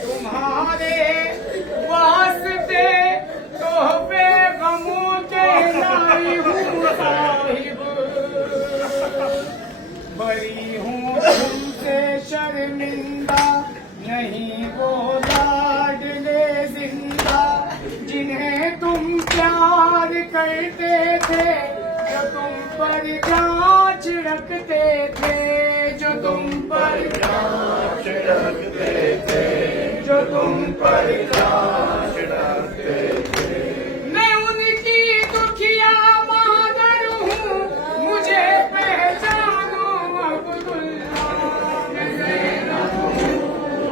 तुम्हारे वास्ते तोहफे गमों के लाई हूँ साहिब, बड़ी हूँ तुमसे शर्मिंदा, नहीं वो लाडले जिंदा जिन्हें तुम प्यार करते थे, जो तुम पर जांच रखते थे, जो तुम पर जांच रखते थे, जो तुम पर जांच रखते थे। मैं उनकी दुखिया मादर हूँ, मुझे पहचानो अब्दुल्ला, मैं ज़ैनब हूँ,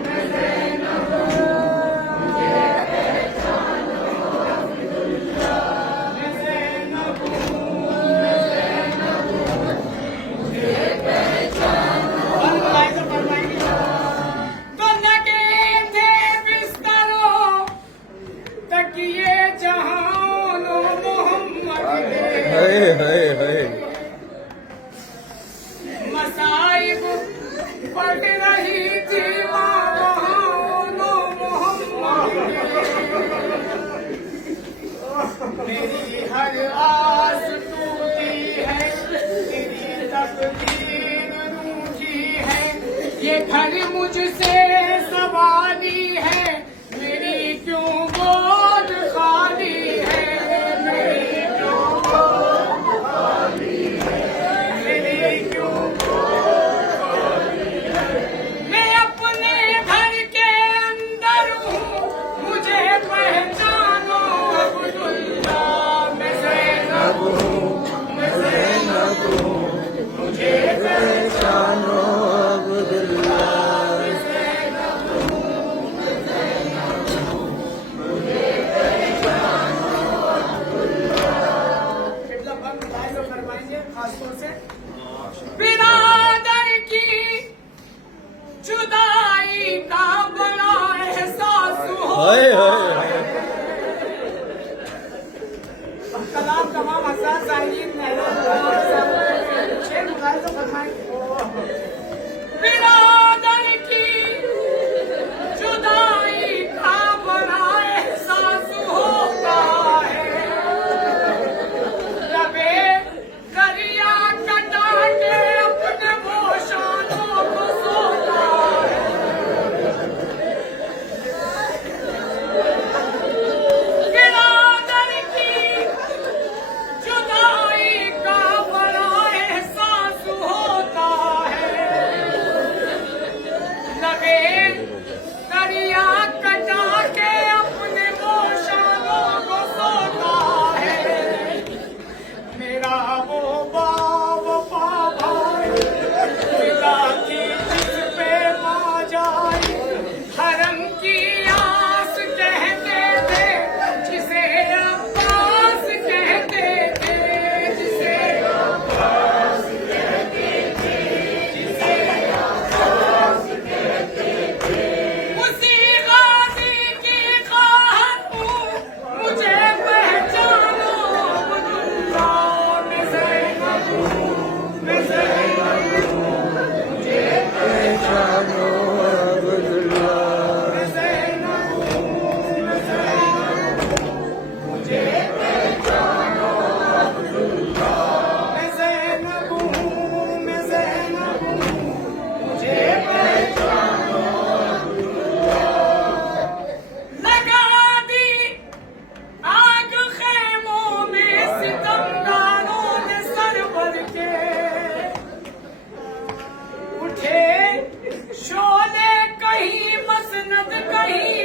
मैं ज़ैनब हूँ, मुझे पहचानो अब्दुल्ला, मैं ज़ैनब हूँ, मैं ज़ैनब हूँ, मुझे पहचानो। तो लगे थे बिस्तरों तकिए जहानो मोहम्मद के, मसाइब पढ़ रही थी वहानो मोहम्मद के। मेरी हर आस टूटी है, तेरी तकदीर रूठी है, ये घर मुझसे सवाली है, मेरी क्यों गोद खाली है, मेरी क्यों गोद खाली है, मेरी क्यों गोद खाली है। मैं अपने घर के अंदर हूँ, मुझे पहचानो अब्दुल्ला, मैं ज़ैनब हूँ, मैं ज़ैनब हूँ, मुझे पहचानो अब्दुल्ला, मैं ज़ैनब हूँ, मैं ज़ैनब हूँ, मुझे पहचानो अब्दुल्ला। कितना बंद लाइव फरमाएंगे खासतौर से बिरादर की जुदाई का बड़ा एहसास होता है। कलाम तमाम हज़ार साहिब ने शेर मुलाहिज़ा फरमाएंगे। बिरादर की जुदाई का बड़ा एहसास होता है, लबे दरिया कटा के अपने मोशानों को सोता है। बिरादर की जुदाई का बड़ा एहसास होता है, लबे दरिया कटा के अपने मोशानों को सोता है। मेरा वो बावफा भाई पिता की जिस पे माँ जाई, हरम की आस कहते थे, जिसे अब्बास कहते थे, जिसे अब्बास कहते थे, जिसे अब्बास कहते थे। उसी गाजी की ख़्वाहत हूँ, मुझे पहचानो अब्दुल्ला, मैं ज़ैनब हूँ, मैं ज़ैनब हूँ, मुझे पहचानो अब्दुल्ला, मैं ज़ैनब हूँ, मैं ज़ैनब हूँ, मुझे पहचानो अब्दुल्ला, मैं ज़ैनब हूँ, मैं ज़ैनब हूँ, मुझे पहचानो अब्दुल्ला। लगा दी आग खेमों में सितमगारों ने सर भर के, उठे शोले कहीं मसनद कहीं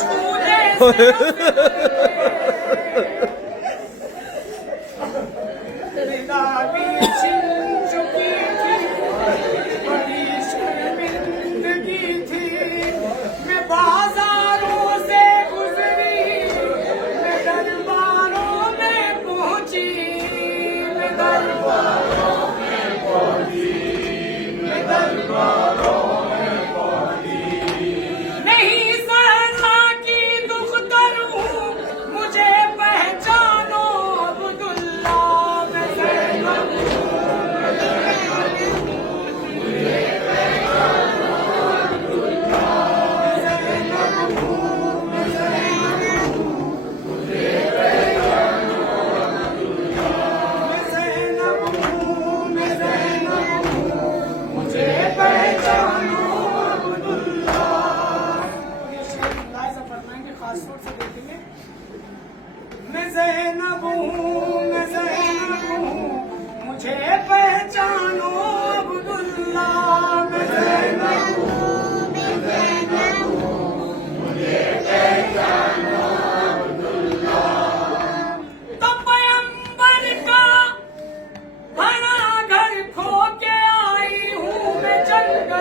छूले से निदा भी छिन चुकी थी, बड़ी शर्मिंदगी थी। मैं बाजारों से गुजरी, मैं दरबारों में पहुंची, मैं दरबारों में पहुंची, मैं दरबारों में पहुंची। नहीं सहना की दुख दर हूँ, मुझे पहचानो अब्दुल्ला, मैं ज़ैनब हूँ,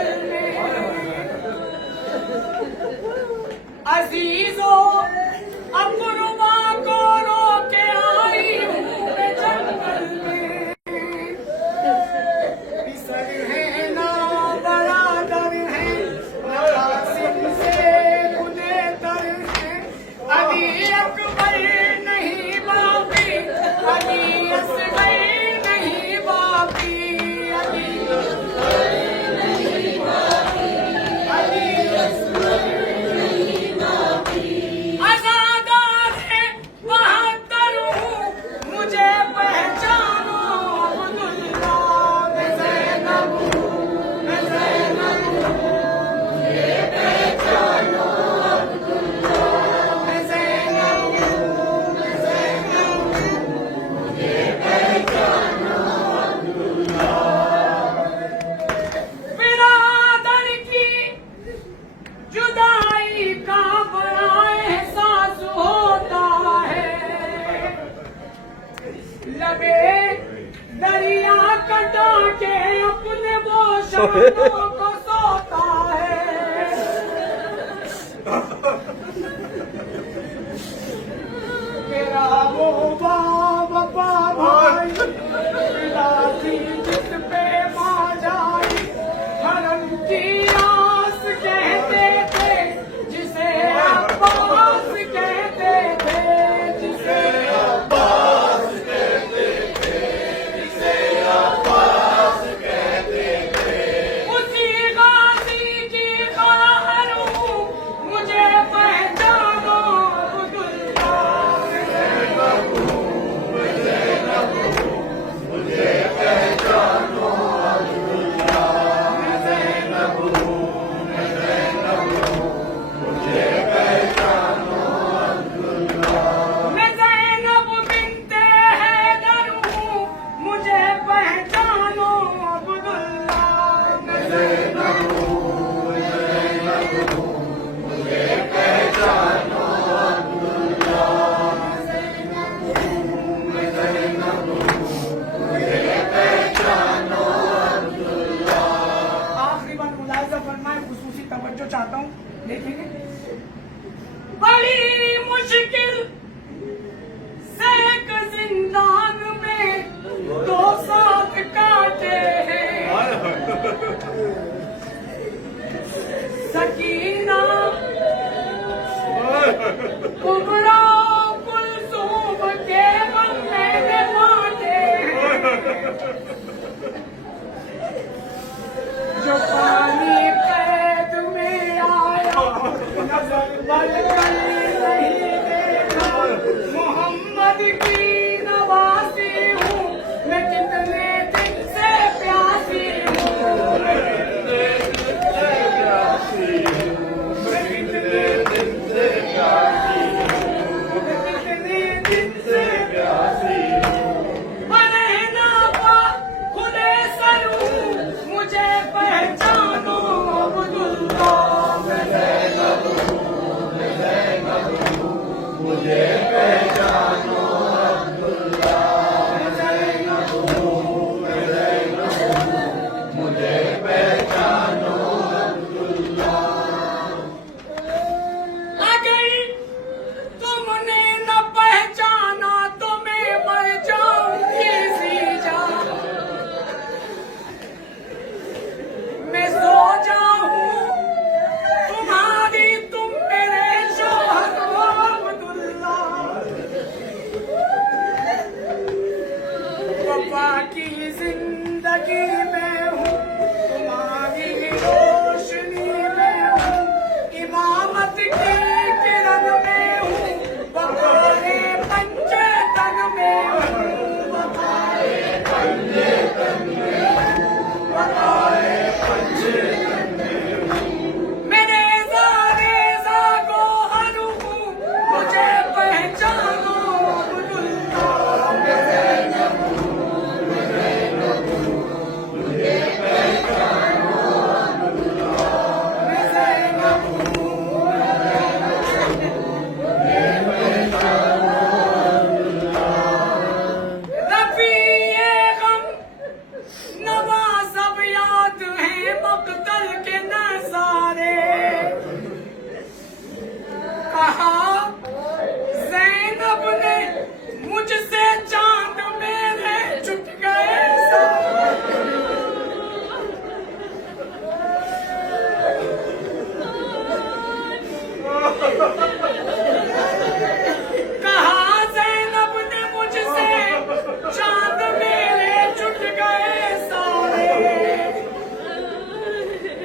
जंगल में अजीजो अकुरमा को रोके आई हूँ मैं जंगल में बिसर है ना बड़ा दर है कासिम से खुदे तर है अली अकबर नहीं बाकी अली असगर नहीं बाकी अली आजादार है बहादुर हूँ मुझे पहचानो अब्दुल्ला मैं ज़ैनब हूँ मैं ज़ैनब हूँ मुझे पहचानो अब्दुल्ला मैं ज़ैनब हूँ मैं ज़ैनब हूँ मुझे पहचानो अब्दुल्ला बिरादर की जुदाई का बड़ा एहसास होता है लबे दरिया कटा के अपने वो शानों को सोता है मेरा वो बाबा भाई पिलाती जिस पे माँ जाई हरम की आस कहते थे जिसे अब्बास कहते थे जिसे अब्बास कहते थे जिसे अब्बास कहते थे उसी गाजी की बाहर हूँ मुझे पहचानो अब्दुल्ला मैं ज़ैनब हूँ मैं ज़ैनब हूँ मुझे पहचानो अब्दुल्ला मैं ज़ैनब हूँ मैं ज़ैनब हूँ मुझे पहचानो अब्दुल्ला मैं ज़ैनब बिन्ते हैदर हूँ मुझे पहचानो अब्दुल्ला मैं ज़ैनब हूँ मैं ज़ैनब हूँ मुझे पहचानो अब्दुल्ला मैं ज़ैनब हूँ मैं ज़ैनब हूँ मुझे पहचानो अब्दुल्ला आखिरी बार मुलाहिजा फरमाए खुसूसी तवज्जो चाहता हूँ देखेंगे बड़ी मुश्किल से एक जिंदान में दो साथ काटे हैं सकीना कुबरा कुलसूम के मन मैंने बांटे हैं जो पानी कैद में आया नजर बल कर नहीं देखा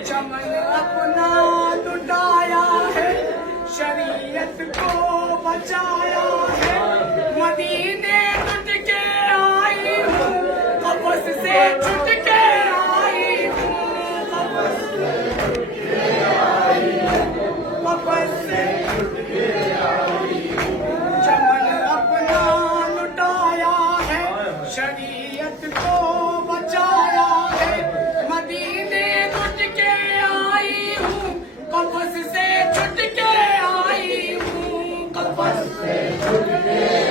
चमन अपना लुटाया है, शरीयत को बचाया है, मदीने लुट के आई हूँ, कब्र से छुट के आई हूँ, कब्र से छुट के आई हूँ, कब्र से छुट के आई हूँ। चमन अपना लुटाया है, शरीयत को बचाया है, मदीने लुट के आई हूँ, कब्र से छुट के आई हूँ, कब्र से छुट के